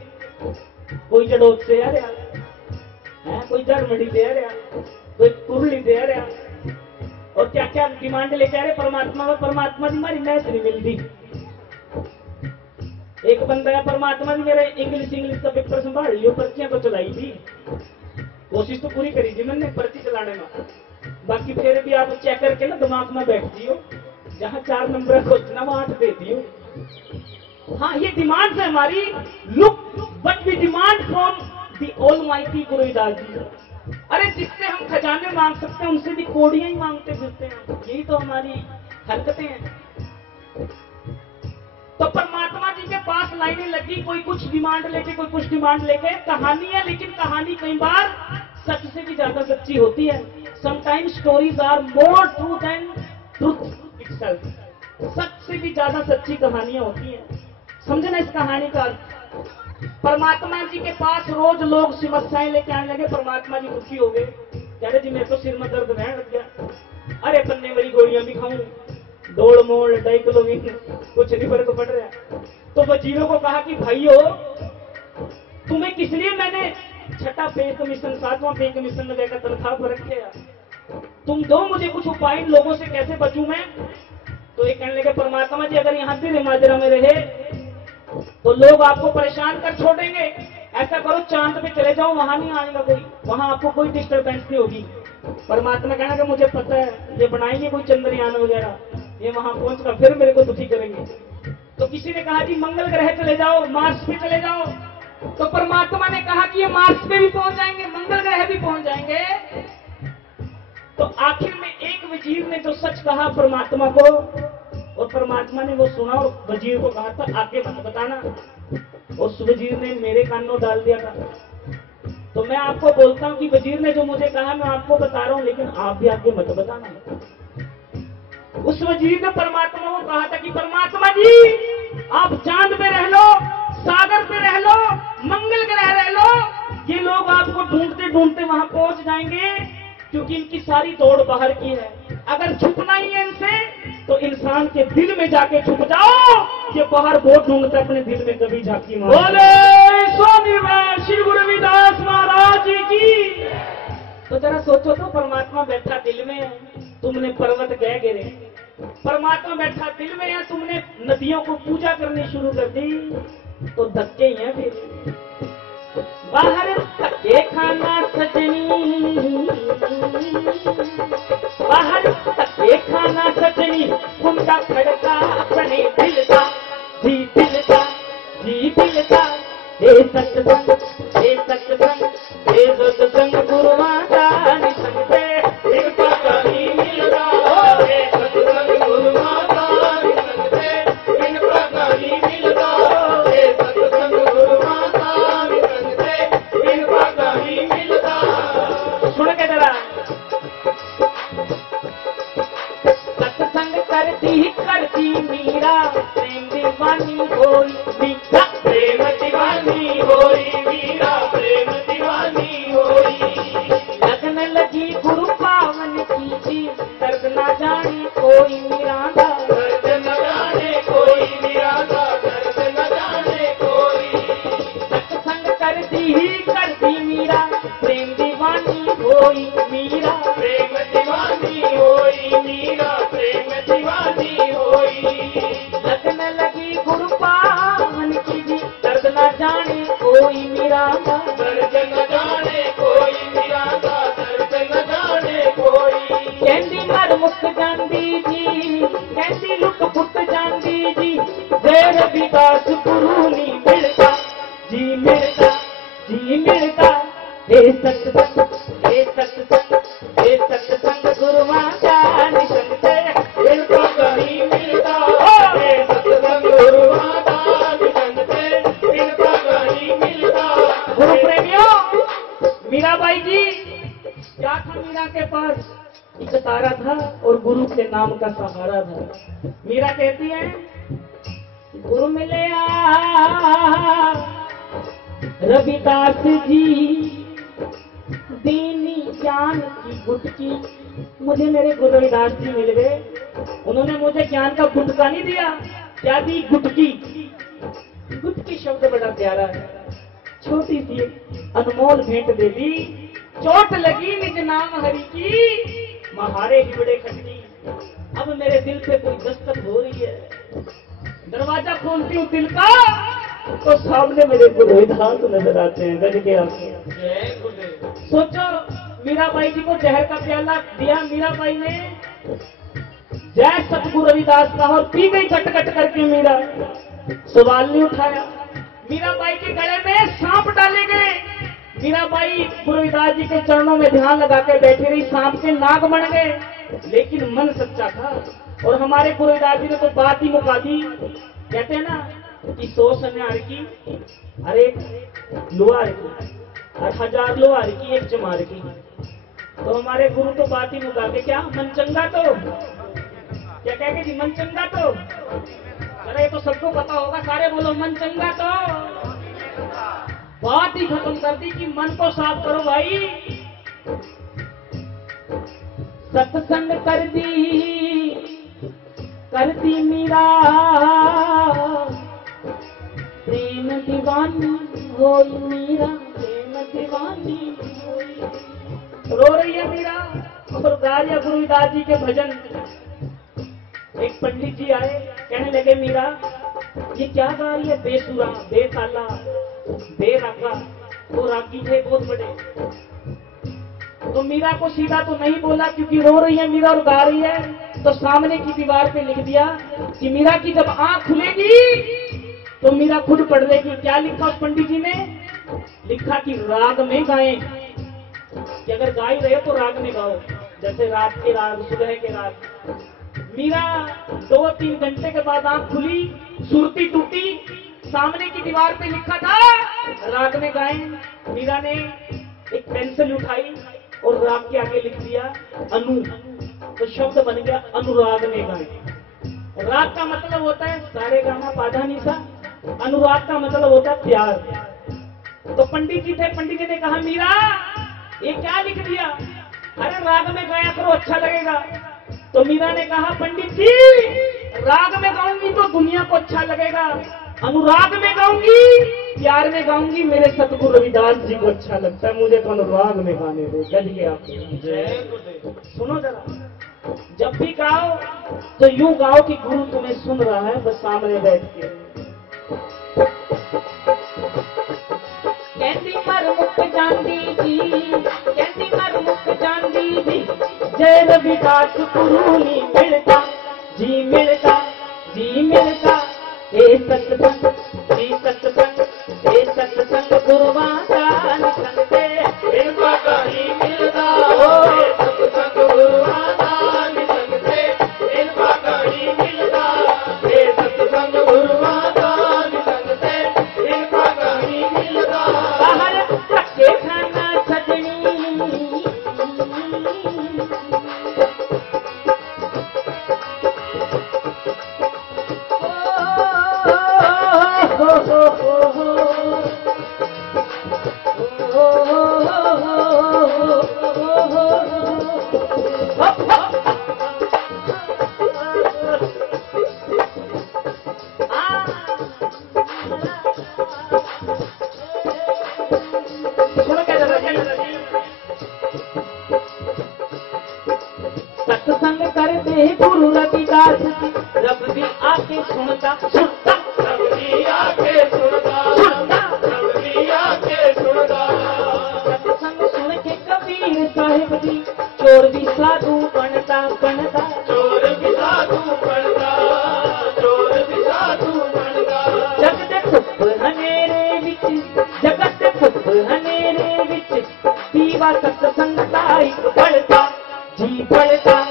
कोई जडोत से आ रहा है, कोई जर्मनी से आ रहा, कोई कुरली से आ रहा, और क्या क्या डिमांड लेके आ रहे परमात्मा में। परमात्मा जी हमारी मैच नहीं मिलती। एक बंदा है, परमात्मा जी मेरे इंग्लिश का पेपर संभाल लियो, पर्चियां तो चलाई थी, कोशिश तो पूरी करी थी मैंने पर्ची चलाने में, बाकी फिर भी आप चेक करके ना दिमाग में बैठती हो, जहाँ 4 नंबर सोचना वहां 8 देती हो। हाँ, ये डिमांड है हमारी। Look but we demand from the almighty Gurudas ji. अरे जिससे हम खजाने मांग सकते हैं, उनसे भी कोड़ियां ही मांगते फिरते हैं। यही तो हमारी हरकतें हैं। तो परमात्मा जी के पास लाइनें लगी, कोई कुछ डिमांड लेके, कोई कुछ डिमांड लेके। कहानी है, लेकिन कहानी कई बार सच से भी ज्यादा सच्ची होती है। Sometimes stories are more true than truth itself. सच से भी ज्यादा सच्ची कहानियां होती हैं। समझे ना इस कहानी का अर्थ? परमात्मा जी के पास रोज लोग समस्याएं लेके आने लगे। परमात्मा जी दुखी हो गए, कह रहे जी मेरे तो सिर में दर्द रहने लग गया, अरे पन्ने वाली गोलियां भी खाऊं, डोल मोल डाइक्लोविन, कुछ नहीं फर्क पड़ रहा। तो वजीरों को कहा कि भाइयों, तुम्हें किस लिए मैंने 6वां पे कमीशन 7वां पे कमीशन में देकर तनख्वाह पर रखे, तुम दो मुझे कुछ उपाय, इन लोगों से कैसे बचूं मैं। तो ये कहने लगे परमात्मा जी अगर यहाँ भी माजरा में रहे तो लोग आपको परेशान कर छोड़ेंगे, ऐसा करो चांद पे चले जाओ, वहां नहीं आएगा कोई, वहां आपको कोई डिस्टर्बेंस नहीं होगी। परमात्मा कहना कि मुझे पता है ये बनाएंगे कोई चंद्रयान वगैरह, ये वहां पहुंचकर फिर मेरे को दुखी करेंगे। तो किसी ने कहा कि मंगल ग्रह चले जाओ, मार्स पे चले जाओ। तो परमात्मा ने कहा कि ये मार्स पे भी पहुंच जाएंगे, मंगल ग्रह भी पहुंच जाएंगे। तो आखिर में एक वजीर ने जो सच कहा परमात्मा को, और परमात्मा ने वो सुना और वजीर को कहा था आगे मत बताना। उस वजीर ने मेरे कानों डाल दिया था। तो मैं आपको बोलता हूं कि वजीर ने जो मुझे कहा मैं आपको बता रहा हूं, लेकिन आप भी आगे मत बताना। उस वजीर ने परमात्मा को कहा था कि परमात्मा जी आप चांद पे रह लो, सागर पे रह लो, मंगल ग्रह रह लो, ये लोग आपको ढूंढते ढूंढते वहां पहुंच जाएंगे, क्योंकि इनकी सारी दौड़ बाहर की है। अगर छुपना ही है इनसे तो इंसान के दिल में जाके छुप जाओ। ये बाहर बहुत ढूंढते अपने दिल में कभी झांकी मार। बोले स्वामी श्री गुरु रविदास महाराज की। तो जरा सोचो तो, परमात्मा बैठा दिल में है, तुमने पर्वत कह गिरे, परमात्मा बैठा दिल में है, तुमने नदियों को पूजा करनी शुरू कर दी, तो धक्के ही हैं फिर। बाहर धक्के खाना सजनी, बाहर धक्के खाना सजनी, कुंडा खड़का अपने दिल का, जी दिल का, जी दिल का। हे सत्संग, हे सत्संग, हे सत्संग गुरु माता निसंग पे एक पाका ही मिलता। हे सत्संग गुरु माता निसंग पे इन पाका ही मिलता। हे सत्संग गुरु माता निसंग पे इन पाका ही मिलता। सुन के जरा, सत्संग करती मीरा, प्रेम दीवानी होई मीरा, प्रेम दीवानी होई मीरा, प्रेम दीवानी होई। लगन लगी गुरु पावन की जी, दर्द ना जाने कोई मीरा दा। दर्द न जाने कोई मीरा का, दर्द न जाने कोई। सत्संग करती मीरा, प्रेम दीवानी होई मीरा। प्रेम दीवानी होई मीरा, प्रेम दीवानी होई। लगन लगी गुरु पावन की जी, दर्द ना जाने कोई मीरा दा। दर्द न जाने कोई मीरा का, दर्द न जाने कोई। कहती मर मुक जांदी जी, कहती लुक फुट जांदी जी, देर विकास गुरु नी मिलता, जी मिलता, जी मिलता। हे सत्संग, हे सत्संग, हे सत्संग गुरु माता निसंग पे इन पाका ही मिलता। हे सत्संग गुरु माता निसंग पे इन पाका ही मिलता। गुरु प्रेमियों, मीराबाई जी क्या था मीरा के पास? एक तारा था और गुरु के नाम का सहारा था। मीरा कहती है गुरु मिले रविदास जी, दीनी ज्ञान की गुटकी। मुझे मेरे गुरु रविदास जी मिल गए, उन्होंने मुझे ज्ञान का गुटका नहीं दिया, क्या दी? गुटकी। गुटकी शब्द बड़ा प्यारा है, छोटी सी अनमोल भेंट दे दी। चोट लगी निज नाम हरि की, महारे हिबड़े खटकी। अब मेरे दिल पे कोई दस्तक हो रही है, दरवाजा खोलती हूँ दिल का, तो सामने मेरे गुरु रविदास नजर आते हैं, गज के आंसू। जय गुरु। सोचो, मीराबाई जी को जहर का प्याला दिया मीराबाई ने, जय सतगुरु रविदास का, और पी गई कट कट करके मीरा। सवाल नहीं उठाया। मीराबाई के गले में सांप डाले गए। मीराबाई गुरु रविदास जी के चरणों में ध्यान लगा के बैठी रही, सांप के नाग बन गए, लेकिन मन सच्चा था। और हमारे गुरु रविदास जी ने तो बात ही मुका दी। कहते हैं ना कि 100 सन्यार की, अरे लोहार की, और 1000 लोहार की, एक चमार की। तो हमारे गुरु तो बात ही मुका के, क्या मन चंगा तो, क्या कहेंगे जी, मन चंगा तो। अरे ये तो सबको पता होगा, सारे बोलो मन चंगा तो। बात ही खत्म कर दी कि मन को साफ करो भाई। सत्संग कर दी मीरा, प्रेम दीवानी होई मीरा, प्रेम दीवानी होई। रो रही है मीरा और गा रही है गुरु रविदास जी के भजन। एक पंडित जी आए, कहने लगे मीरा ये क्या गा रही है? बेसुरा, बेताला, बेरागा। वो रागी थे बहुत बड़े। तो मीरा को सीधा तो नहीं बोला, क्योंकि रो रही है मीरा और गा रही है। तो सामने की दीवार पे लिख दिया कि मीरा की जब आंख खुलेगी तो मीरा खुद पढ़ लेगी। क्या लिखा उस पंडित जी ने? लिखा कि राग में गाएं, कि अगर गा ही रहे तो राग में गाओ, जैसे रात के राग, सुबह के राग। मीरा 2-3 घंटे के बाद आंख खुली, सुरती टूटी, सामने की दीवार पे लिखा था राग में गाएं। मीरा ने एक पेंसिल उठाई और राग के आगे लिख दिया अनु। तो शब्द बन गया अनुराग में गाएं। राग का मतलब होता है सारे गामा पाधा निशा, अनुराग का मतलब होता है प्यार। तो पंडित जी थे, पंडित जी ने कहा मीरा ये क्या लिख दिया, अरे राग में गाया करो अच्छा लगेगा। तो मीरा ने कहा पंडित जी राग में गाऊंगी तो दुनिया को अच्छा लगेगा, अनुराग में गाऊंगी प्यार में गाऊंगी मेरे सतगुरु रविदास जी को अच्छा लगता है, मुझे तो अनुराग में गाने दो। चलिए आप सुनो जरा, जब भी गाओ तो यूं गाओ कि गुरु तुम्हें सुन रहा है बस सामने बैठ के। कैसी मर मुख चांदी जी, कैसी मर मुख चांदी जी, जय रविदास कुरूनी मिलता जी मिलता जी मिलता। हे सत्संग जी सत्संग, हे सत्संग गुरुवादान संगते इनका कहीं मिलता हो, सत्संग गुरुवादान संगते इनका कहीं मिलता, हे सत्संग गुरुवादान संगते इनका कहीं मिलता। बाहर धक्के खाना छजनी, सत्संग करते गुरु रविदास जी, रब भी आके सुनता सुनता, रब भी आके सुनता सुनता। रब भी आके सुनता। सत्संग सुन के कबीर साहिब जी, चोर भी साधु बनता बनता। चोर भी साधु बनता, चोर भी साधु बनता। जगत धुप हनेरे विच, जगत धुप हनेरे विच, पीवा सत्संग साहिब पढ़ता जी पढ़ता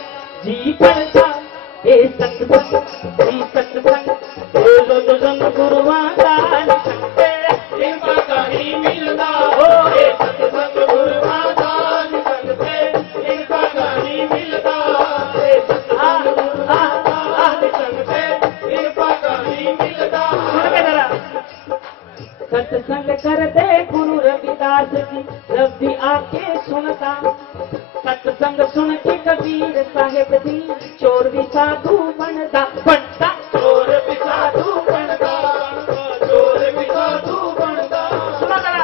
जी पढ़ता। हे सत्संग जी सत्संग, बोलो तो संग गुरुवादान संगते इनका कहीं मिलता हो, हे सत्संग गुरुवादान संगते इनका कहीं मिलता, हे सत्संग गुरुवादान संगते इनका कहीं मिलता। सुन के जरा, सत्संग करते गुरु रविदास जी, रब भी आके सुनता। सत्संग सुन के कबीर साहिब जी, चोर भी साधु बनता बनता। चोर भी साधु बनता, चोर भी साधु बनता। सुना जरा,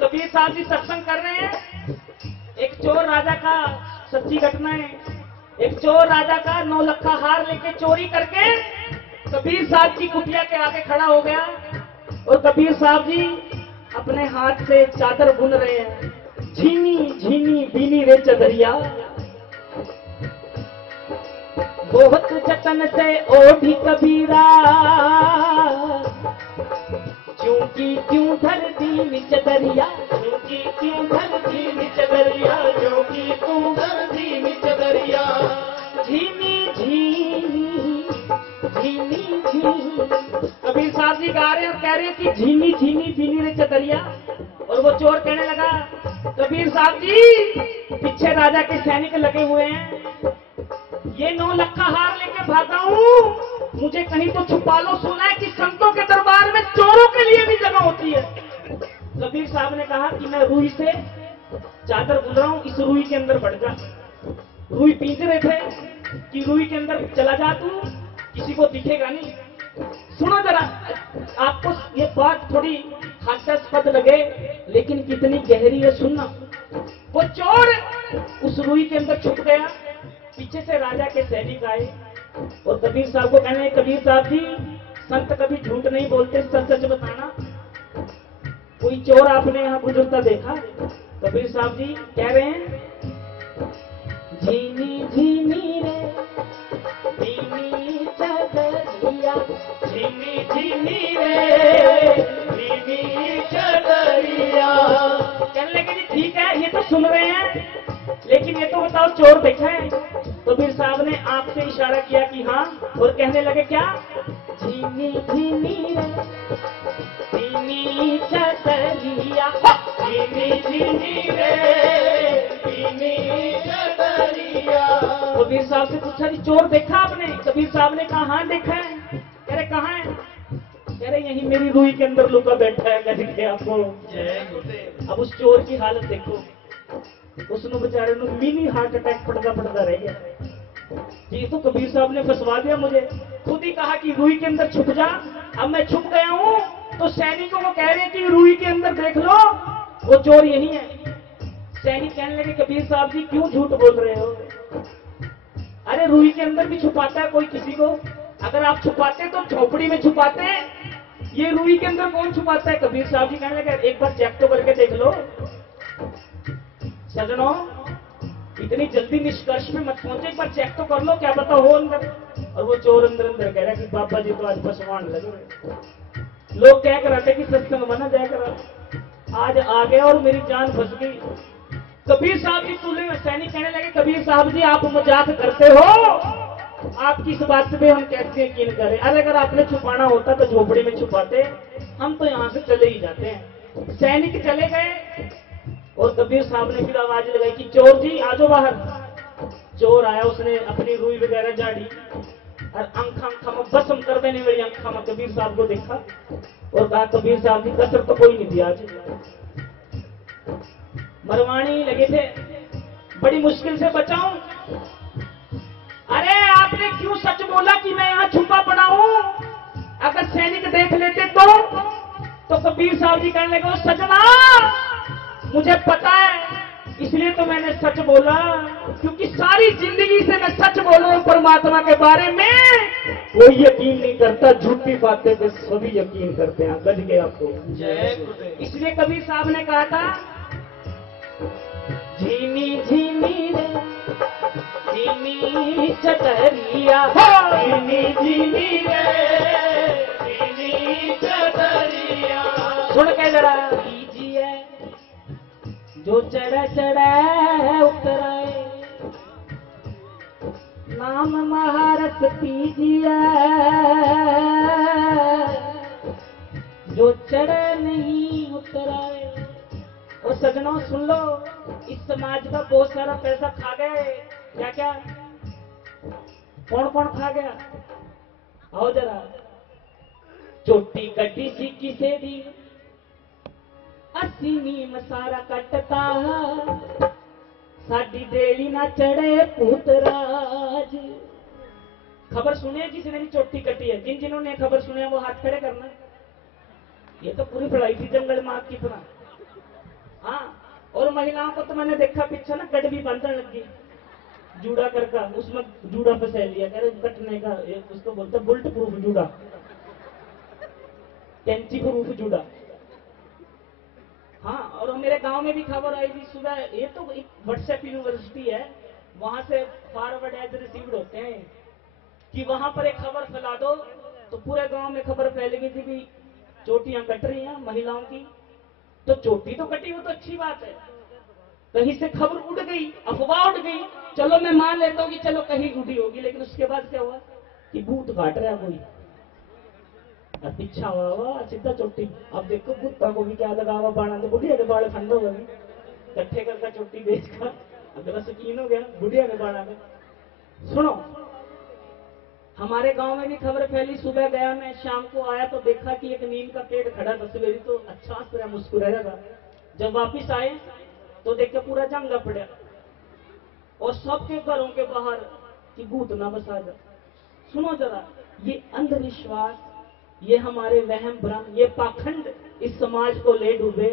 कबीर साहब जी सत्संग कर रहे हैं। एक चोर राजा का सच्ची घटना है। एक चोर राजा का 9 लाख का हार लेके चोरी करके कबीर साहब की कुटिया के आगे खड़ा हो गया, और कबीर साहब जी अपने हाथ से चादर बुन रहे हैं। झीनी झीनी बीनी रे चदरिया, बहुत जतन से ओढ़ी कबीरा, क्योंकि क्यों धरती निच दरिया, क्योंकि क्यों धरती निच दरिया, क्योंकि तू धरती निच दरिया। झीनी झीनी झीनी झीनी। कबीर साहब जी गा रहे हैं और कह रहे हैं कि झीनी झीनी बीनी रे चदरिया। और वो चोर कहने लगा कबीर साहब जी पीछे राजा के सैनिक लगे हुए हैं, ये 9 लाख का हार लेके भागा हूँ, मुझे कहीं तो छुपा लो। सुना है कि संतों के दरबार में चोरों के लिए भी जगह होती है। कबीर साहब ने कहा कि मैं रूई से चादर बुन रहा हूँ, इस रूई के अंदर बढ़ जा। रूई पींच रहे थे कि रूई के अंदर चला जा तू, किसी को दिखेगा नहीं। सुनो जरा, आपको ये बात थोड़ी हास्यास्पद लगे लेकिन कितनी गहरी है सुनना। वो चोर उस रूई के अंदर छुप गया, पीछे से राजा के सैनिक आए और कबीर साहब को कहने, कबीर साहब जी संत कभी झूठ नहीं बोलते, सच सच बताना, कोई चोर आपने यहाँ गुजरता देखा? कबीर साहब जी कह रहे हैं, झीनी झीनी रे झीनी चदरिया, झीनी झीनी रे झीनी चदरिया। कहने लगे जी ठीक है ये तो सुन रहे हैं, लेकिन ये तो बताओ चोर देखा है? कबीर साहब ने आंख से इशारा किया कि हाँ, और कहने लगे क्या? झीनी झीनी रे झीनी चदरिया, झीनी झीनी रे झीनी चदरिया। वो कबीर साहब से पूछा जी चोर देखा आपने? कबीर साहब ने कहा हाँ देखा है। कह रहे कहाँ है? कह रहे यही मेरी रूई के अंदर लुका बैठा है। कह के आपको अब उस चोर की हालत देखो, उसने बेचारे ने मिनी हार्ट अटैक पड़ता पड़ता रह गया। ये तो कबीर साहब ने फंसवा दिया मुझे। खुद ही कहा कि रूई के अंदर छुप जा। अब मैं छुप गया हूं तो सैनिकों को कह रहे हैं कि रूई के अंदर देख लो, वो चोर यही है। सैनिक कहने लगे कबीर साहब जी क्यों झूठ बोल रहे हो? अरे रूई के अंदर भी छुपाता है कोई किसी को? अगर आप छुपाते तो झोपड़ी में छुपाते, ये रूई के अंदर कौन छुपाता है? कबीर साहब जी कहने लगे एक बार चेक तो करके देख लो। सजनों, इतनी जल्दी निष्कर्ष पे मत पहुंचे, एक बार चेक तो कर लो, क्या पता हो अंदर। और वो चोर अंदर अंदर कह रहा है कि बाबा जी तो आज फसवान लगे। लोग कह कर आते कि सत्संग बना जाए कर, आज आ गया और मेरी जान फंस गई। कबीर साहब जी तुले सैनिक कहने लगे कबीर साहब जी आप मजाक करते हो, आपकी इस बात पे हम कैसे यकीन करें? अरे अगर आपने छुपाना होता तो झोपड़ी में छुपाते, हम तो यहाँ से चले ही जाते हैं। सैनिक चले गए और कबीर साहब ने फिर आवाज लगाई कि चोर जी आ जाओ बाहर। चोर आया, उसने अपनी रूई वगैरह झाड़ी और अंखा में भस्म कर देने वाली अंखा में कबीर साहब को देखा और कहा कबीर साहब जी कसर तो कोई नहीं दिया आज। मरवाणी लगे थे, बड़ी मुश्किल से बचाऊं। अरे आपने क्यों सच बोला कि मैं यहाँ छुपा पड़ा हूं? अगर सैनिक देख लेते तो कबीर साहब जी कहने लगे सजना मुझे पता है इसलिए तो मैंने सच बोला, क्योंकि सारी जिंदगी से मैं सच बोला हूं परमात्मा के बारे में। कोई यकीन नहीं करता, झूठी बातें पे सभी यकीन करते हैं। गज के आपको इसलिए कबीर साहब ने कहा था झीनी झीनी रे झीनी चटरिया, झीनी झीनी रे झीनी चटरिया। सुन के जरा कीजिए जो चढ़ा चढ़ा उतराए, नाम महारत पीजिए जो चढ़े नहीं उतराए। और सजनों सुन लो, इस समाज का बहुत सारा पैसा खा गए। क्या क्या? कौन कौन खा गया? आओ जरा। चोटी कटी सी किसे दी, अस्सी नीम सारा कटता, साडी देली ना चढ़े पुतराज। खबर सुने जिसने भी चोटी कटी है? जिन जिन्होंने खबर सुने वो हाथ खड़े करना। ये तो पूरी पढ़ाई थी जंगल माँ की तरह। हाँ, और महिलाओं को तो मैंने देखा पीछे ना गड़ भी बांधने लगी, जूड़ा करका, उसमें जूड़ा फंसा लिया। कह रहे कटने का, उसको बोलते बुल्ट प्रूफ जूड़ा, कैंची प्रूफ जूड़ा। हाँ, और मेरे गांव में भी खबर आई थी सुबह। ये तो एक व्हाट्सएप यूनिवर्सिटी है, वहां से फॉरवर्ड एज रिसीव्ड होते हैं कि वहां पर एक खबर फैला दो तो पूरे गांव में खबर फैल गई थी कि चोटियां कट रही हैं महिलाओं की। तो चोटी तो कटी, वो तो अच्छी बात है। कहीं से खबर उड़ गई, अफवाह उड़ गई, चलो मैं मान लेता हूँ कि चलो कहीं उड़ी होगी, लेकिन उसके बाद क्या हुआ कि भूत काट रहा कोई, पीछा हुआ सीधा चोटी। अब देखो भूता को भी क्या लगा हुआ बाणा, तो बुढ़िया के बाल ठंड हो गए, इकट्ठे करके चोटी बेचकर अगला शकीन हो गया बुढ़िया के बाणा में। सुनो, हमारे गांव में भी खबर फैली। सुबह गया मैं, शाम को आया तो देखा कि एक नीम का पेड़ खड़ा था सवेरी, तो अच्छा तरह मुस्कुराया था। जब वापिस आए तो देख के पूरा जंगला पड़ा और सबके घरों के बाहर कि भूत ना बसा जा। सुनो जरा, ये अंधविश्वास, ये हमारे वहम भ्रम, ये पाखंड इस समाज को ले डूबे।